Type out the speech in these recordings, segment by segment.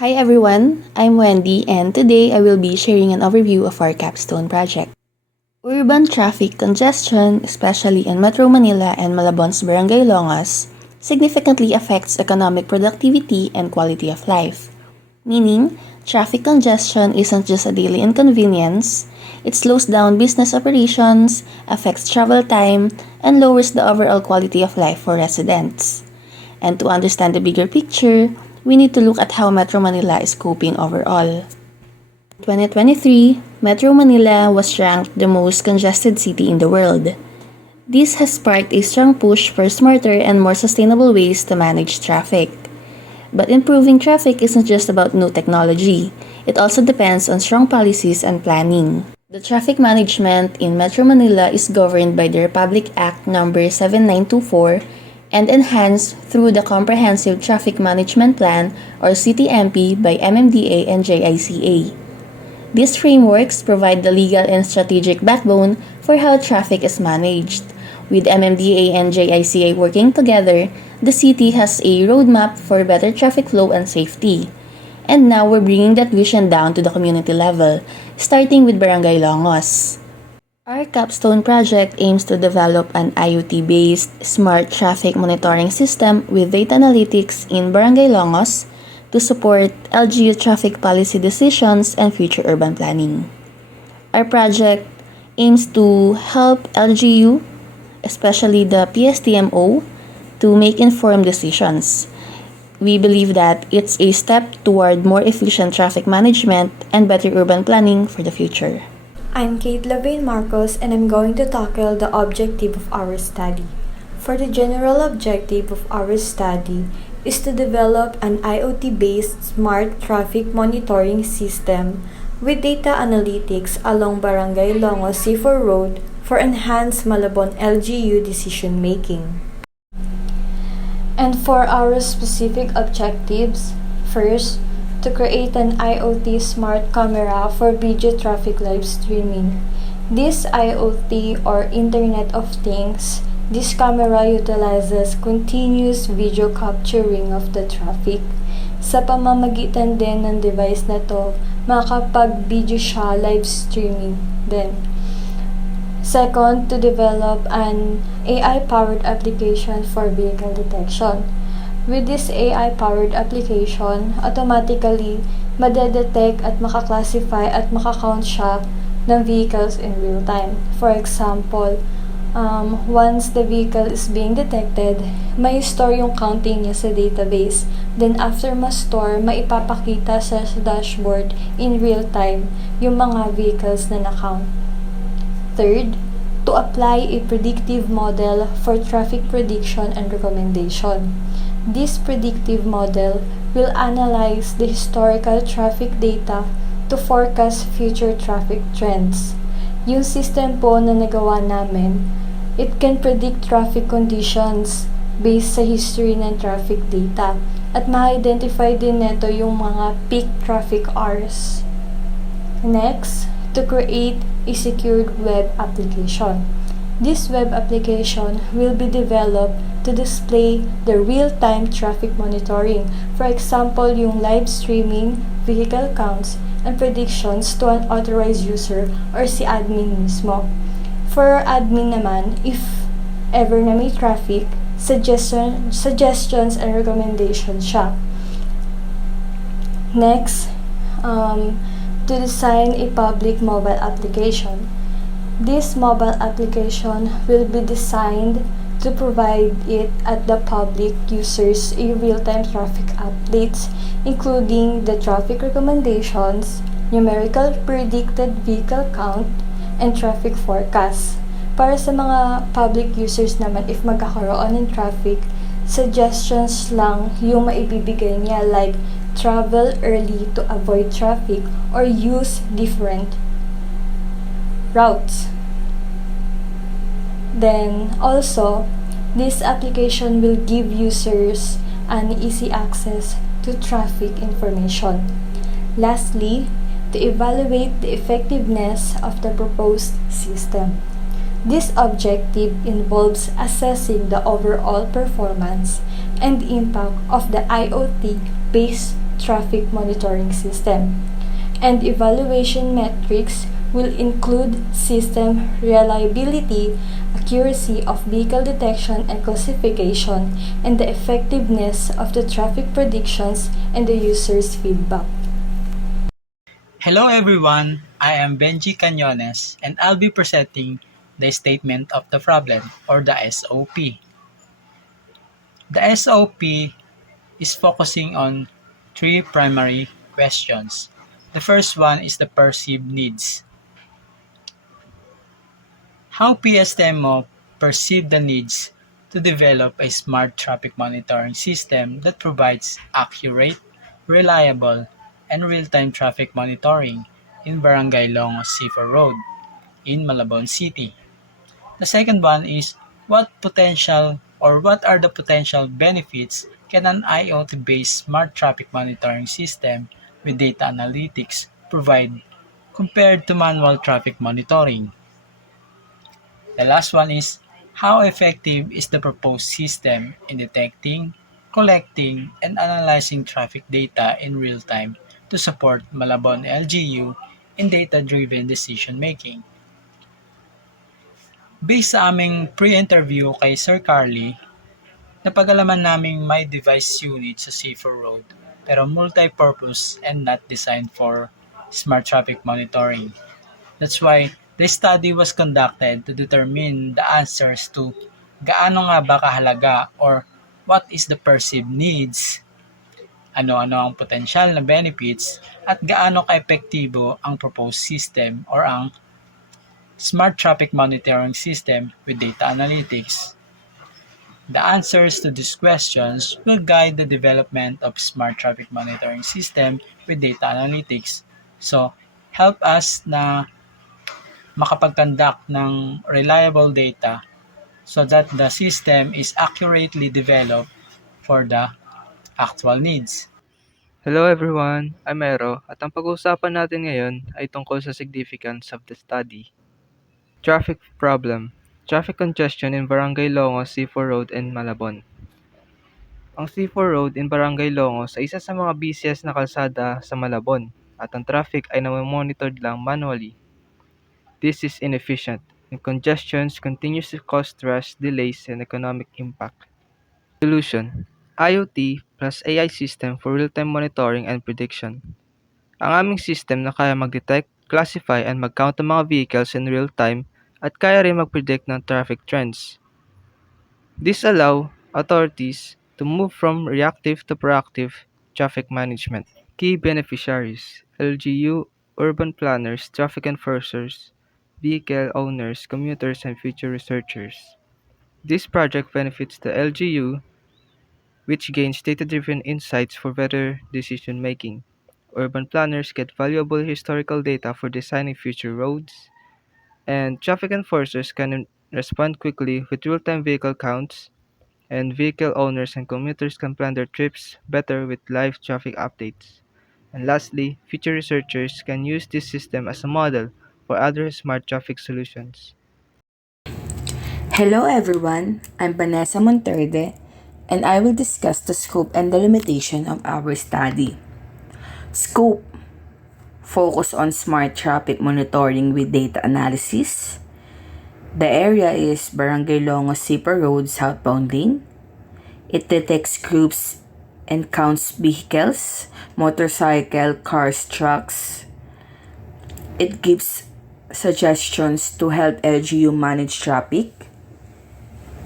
Hi everyone, I'm Wendy and today I will be sharing an overview of our capstone project. Urban traffic congestion, especially in Metro Manila and Malabon's Barangay Longas, significantly affects economic productivity and quality of life. Meaning, traffic congestion isn't just a daily inconvenience, it slows down business operations, affects travel time, and lowers the overall quality of life for residents. And to understand the bigger picture, we need to look at how Metro Manila is coping overall. 2023, Metro Manila was ranked the most congested city in the world. This has sparked a strong push for smarter and more sustainable ways to manage traffic. But improving traffic isn't just about new technology. It also depends on strong policies and planning. The traffic management in Metro Manila is governed by the Republic Act No. 7924 and enhanced through the Comprehensive Traffic Management Plan or CTMP by MMDA and JICA. These frameworks provide the legal and strategic backbone for how traffic is managed. With MMDA and JICA working together, the city has a roadmap for better traffic flow and safety. And now we're bringing that vision down to the community level, starting with Barangay Longos. Our capstone project aims to develop an IoT-based smart traffic monitoring system with data analytics in Barangay Longos to support LGU traffic policy decisions and future urban planning. Our project aims to help LGU, especially the PSTMO, to make informed decisions. We believe that it's a step toward more efficient traffic management and better urban planning for the future. I'm Kate Levine Marcos and I'm going to tackle the objective of our study. For the general objective of our study is to develop an IoT-based smart traffic monitoring system with data analytics along Barangay Longos C4 Road for enhanced Malabon LGU decision making. And for our specific objectives, first, to create an IoT smart camera for video traffic live streaming. This IoT or Internet of Things, this camera utilizes continuous video capturing of the traffic. Sa pamamagitan din ng device na to, makapag-video siya live streaming din. Second, to develop an AI-powered application for vehicle detection. With this AI-powered application, automatically madedetect at makaklasify at makakount siya ng vehicles in real time. For example, once the vehicle is being detected, may store yung counting niya sa database. Then after ma-store, maipapakita sa dashboard in real time yung mga vehicles na na-count. Third, to apply a predictive model for traffic prediction and recommendation. This predictive model will analyze the historical traffic data to forecast future traffic trends. Yung system po na nagawa namin, it can predict traffic conditions based sa history ng traffic data at ma-identify din nito yung mga peak traffic hours. Next, to create a secured web application. This web application will be developed to display the real-time traffic monitoring. For example, yung live streaming, vehicle counts, and predictions to an authorized user or si admin mismo. For admin naman, if ever na may traffic, suggestions and recommendations siya. Next, to design a public mobile application. This mobile application will be designed to provide it at the public users a real-time traffic updates, including the traffic recommendations, numerical predicted vehicle count, and traffic forecast. Para sa mga public users naman, if magkakaroon ng traffic, suggestions lang yung maibibigay niya like travel early to avoid traffic or use different routes. Then also, this application will give users an easy access to traffic information. Lastly, to evaluate the effectiveness of the proposed system. This objective involves assessing the overall performance and impact of the IoT-based traffic monitoring system. And evaluation metrics will include system reliability, accuracy of vehicle detection and classification, and the effectiveness of the traffic predictions and the user's feedback. Hello everyone, I am Benji Cañones and I'll be presenting the Statement of the Problem or the SOP. The SOP is focusing on three primary questions. The first one is the perceived needs. How PSTMO perceive the needs to develop a smart traffic monitoring system that provides accurate, reliable, and real-time traffic monitoring in Barangay Longos Sifa Road in Malabon City. The second one is what are the potential benefits can an IoT-based smart traffic monitoring system with data analytics provide compared to manual traffic monitoring? The last one is how effective is the proposed system in detecting, collecting, and analyzing traffic data in real time to support Malabon LGU in data-driven decision making. Based sa aming pre-interview kay Sir Carly, napag-alaman naming may device unit sa Safer Road pero multi-purpose and not designed for smart traffic monitoring. That's why the study was conducted to determine the answers to gaano nga ba kahalaga or what is the perceived needs, ano-ano ang potensyal na benefits, at gaano ka-epektibo ang proposed system or ang smart traffic monitoring system with data analytics. The answers to these questions will guide the development of smart traffic monitoring system with data analytics. So, help us na makapag-conduct ng reliable data so that the system is accurately developed for the actual needs. Hello everyone, I'm Ero at ang pag-uusapan natin ngayon ay tungkol sa significance of the study. Traffic problem. Traffic congestion in Barangay Longos, C4 Road and Malabon. Ang C4 Road in Barangay Longos ay isa sa mga busiest na kalsada sa Malabon at ang traffic ay namamonitored lang manually. This is inefficient and congestions continues to cause stress, delays, and economic impact. Solution: IoT plus AI system for real-time monitoring and prediction. Ang aming system na kaya mag-detect, classify, and mag-count ng mga vehicles in real time at kaya rin mag-predict ng traffic trends. This allow authorities to move from reactive to proactive traffic management. Key beneficiaries: LGU, urban planners, traffic enforcers, vehicle owners, commuters, and future researchers. This project benefits the LGU, which gains data-driven insights for better decision-making. Urban planners get valuable historical data for designing future roads, and traffic enforcers can respond quickly with real-time vehicle counts, and vehicle owners and commuters can plan their trips better with live traffic updates. And lastly, future researchers can use this system as a model for other smart traffic solutions. Hello everyone, I'm Vanessa Monterde, and I will discuss the scope and the limitation of our study. Scope: focus on smart traffic monitoring with data analysis. The area is Barangay Longos Sipa Road, southbound lane. It detects groups and counts vehicles, motorcycle, cars, trucks. It gives suggestions to help LGU manage traffic.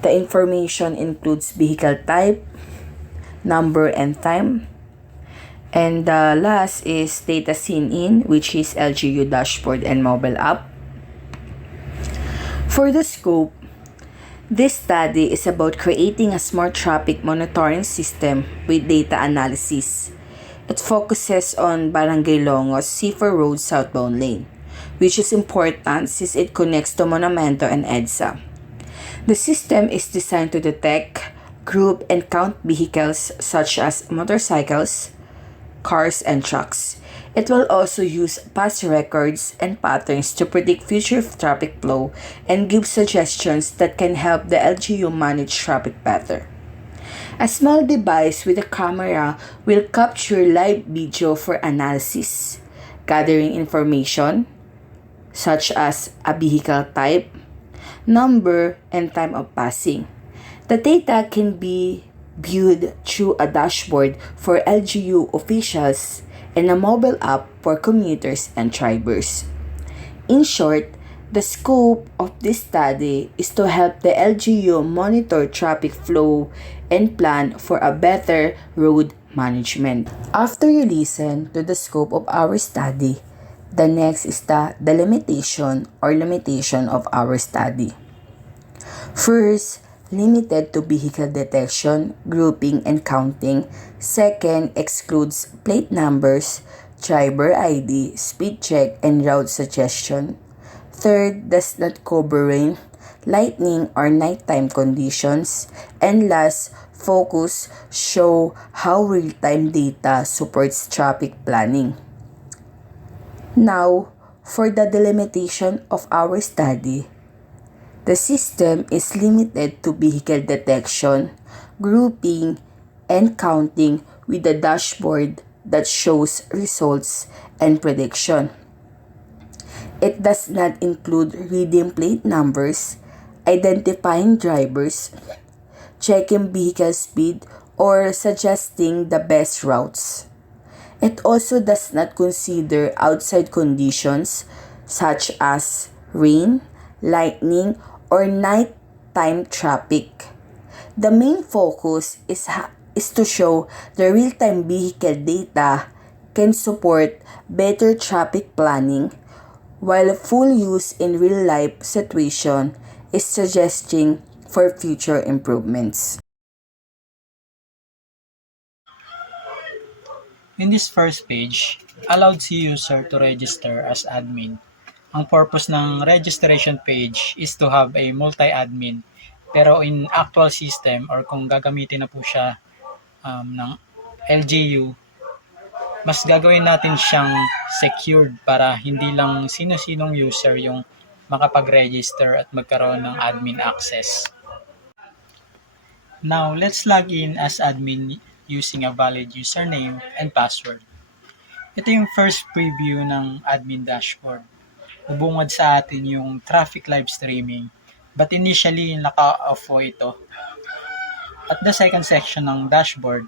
The information includes vehicle type, number, and time. And the last is data seen in, which is LGU dashboard and mobile app. For the scope, this study is about creating a smart traffic monitoring system with data analysis. It focuses on Barangay Longos, Sifa Road, southbound lane, which is important since it connects to Monumento and EDSA. The system is designed to detect, group, and count vehicles such as motorcycles, cars, and trucks. It will also use past records and patterns to predict future traffic flow and give suggestions that can help the LGU manage traffic better. A small device with a camera will capture live video for analysis, gathering information such as a vehicle type, number, and time of passing. The data can be viewed through a dashboard for LGU officials and a mobile app for commuters and drivers. In short, the scope of this study is to help the LGU monitor traffic flow and plan for a better road management. After you listen to the scope of our study, the next is the delimitation or limitation of our study. First, limited to vehicle detection, grouping, and counting. Second, excludes plate numbers, driver ID, speed check, and route suggestion. Third, does not cover rain, lightning, or nighttime conditions. And last, focus show how real-time data supports traffic planning. Now, for the delimitation of our study, the system is limited to vehicle detection, grouping, and counting with a dashboard that shows results and prediction. It does not include reading plate numbers, identifying drivers, checking vehicle speed, or suggesting the best routes. It also does not consider outside conditions such as rain, lightning, or nighttime traffic. The main focus is to show the real-time vehicle data can support better traffic planning, while full use in real-life situation is suggesting for future improvements. In this first page, allows the user to register as admin. Ang purpose ng registration page is to have a multi-admin. Pero in actual system or kung gagamitin na po siya ng LGU, mas gagawin natin siyang secured para hindi lang sino-sinong user yung makapag-register at magkaroon ng admin access. Now, let's log in as admin using a valid username and password. Ito yung first preview ng admin dashboard. Bubungad sa atin yung traffic live streaming, but initially naka-off po ito. At the second section ng dashboard,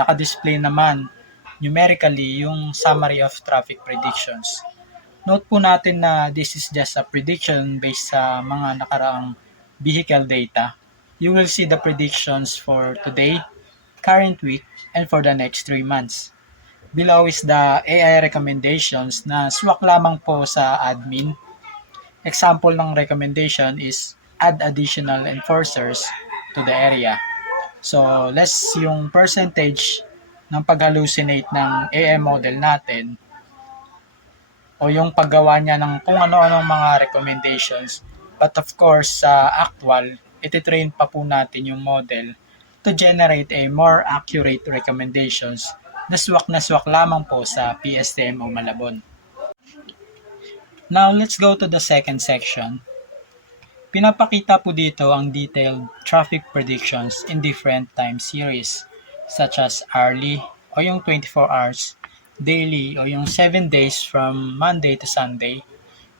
naka-display naman numerically yung summary of traffic predictions. Note po natin na this is just a prediction based sa mga nakaraang vehicle data. You will see the predictions for today, current week, and for the next 3 months. Below is the AI recommendations na swak lamang po sa admin. Example ng recommendation is add additional enforcers to the area. So, less yung percentage ng pag-hallucinate ng AI model natin o yung paggawa niya ng kung ano-anong mga recommendations. But of course, sa actual, ititrain pa po natin yung model to generate a more accurate recommendations na swak lamang po sa PSTM o Malabon. Now, let's go to the second section. Pinapakita po dito ang detailed traffic predictions in different time series such as hourly o yung 24 hours, daily o yung 7 days from Monday to Sunday,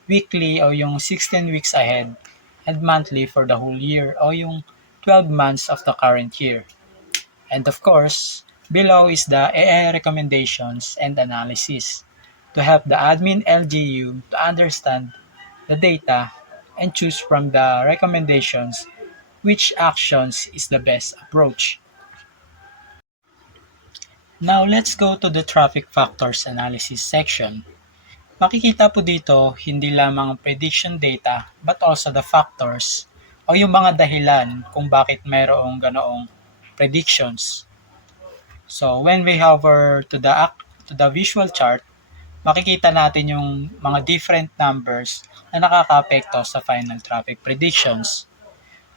weekly o yung 16 weeks ahead, and monthly for the whole year o yung 12 months of the current year. And of course, below is the AI recommendations and analysis to help the admin LGU to understand the data and choose from the recommendations which actions is the best approach. Now let's go to the traffic factors analysis section. Makikita po dito hindi lamang prediction data but also the factors o yung mga dahilan kung bakit mayroong ganoong predictions. So when we hover to the visual chart, makikita natin yung mga different numbers na nakakaapekto sa final traffic predictions.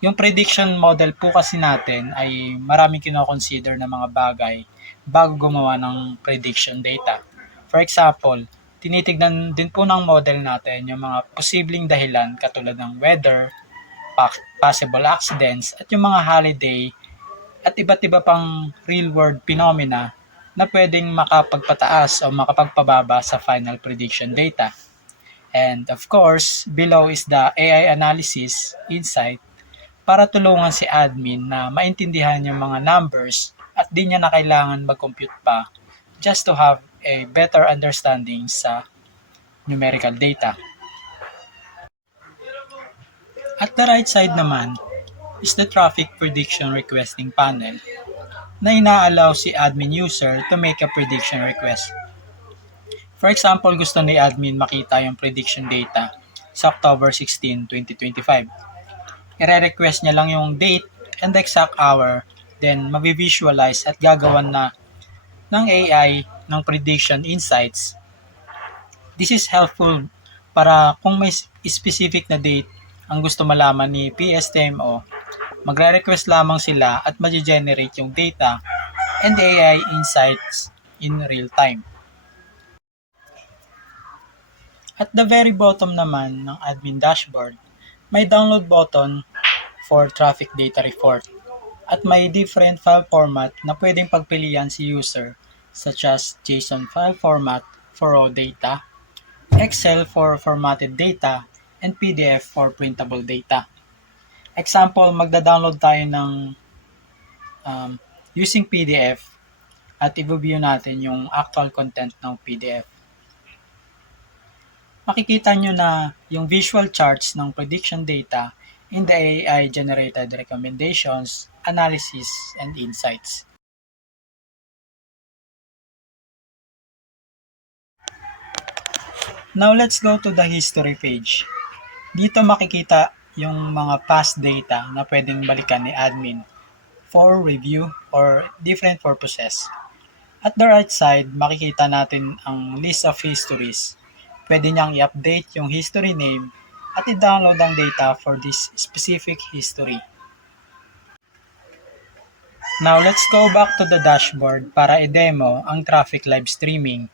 Yung prediction model po kasi natin ay maraming kino-consider na mga bagay bago gumawa ng prediction data. For example, tinitignan din po ng model natin yung mga posibleng dahilan katulad ng weather, possible accidents, at yung mga holiday at iba't iba pang real-world phenomena na pwedeng makapagpataas o makapagpababa sa final prediction data. And of course, below is the AI analysis insight para tulungan si admin na maintindihan yung mga numbers at di niya na kailangan mag-compute pa just to have a better understanding sa numerical data. At the right side naman is the traffic prediction requesting panel na ina-allow si admin user to make a prediction request. For example, gusto ni admin makita yung prediction data sa October 16, 2025. I-request niya lang yung date and the exact hour, then mabivisualize at gagawan na ng AI ng prediction insights. This is helpful para kung may specific na date ang gusto malaman ni PSTMO, magre-request lamang sila at ma-generate yung data and AI insights in real time. At the very bottom naman ng admin dashboard, may download button for traffic data report at may different file format na pwedeng pagpilian si user such as JSON file format for raw data, Excel for formatted data, and PDF for printable data. Example, magda-download tayo ng using PDF at i-view natin yung actual content ng PDF. Makikita nyo na yung visual charts ng prediction data in the AI-generated recommendations, analysis, and insights. Now let's go to the history page. Dito makikita yung mga past data na pwedeng balikan ni admin for review or different purposes. At the right side, makikita natin ang list of histories. Pwede niyang i-update yung history name at i-download ang data for this specific history. Now let's go back to the dashboard para i-demo ang traffic live streaming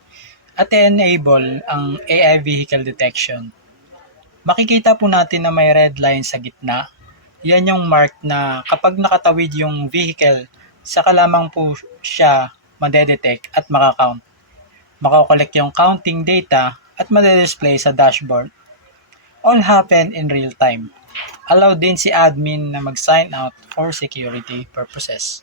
at i-enable ang AI vehicle detection. Makikita po natin na may red line sa gitna. Yan yung mark na kapag nakatawid yung vehicle, saka lamang po siya madedetect at makakount. Makakollect yung counting data at madedisplay sa dashboard. All happen in real time. Allow din si admin na mag-sign out for security purposes.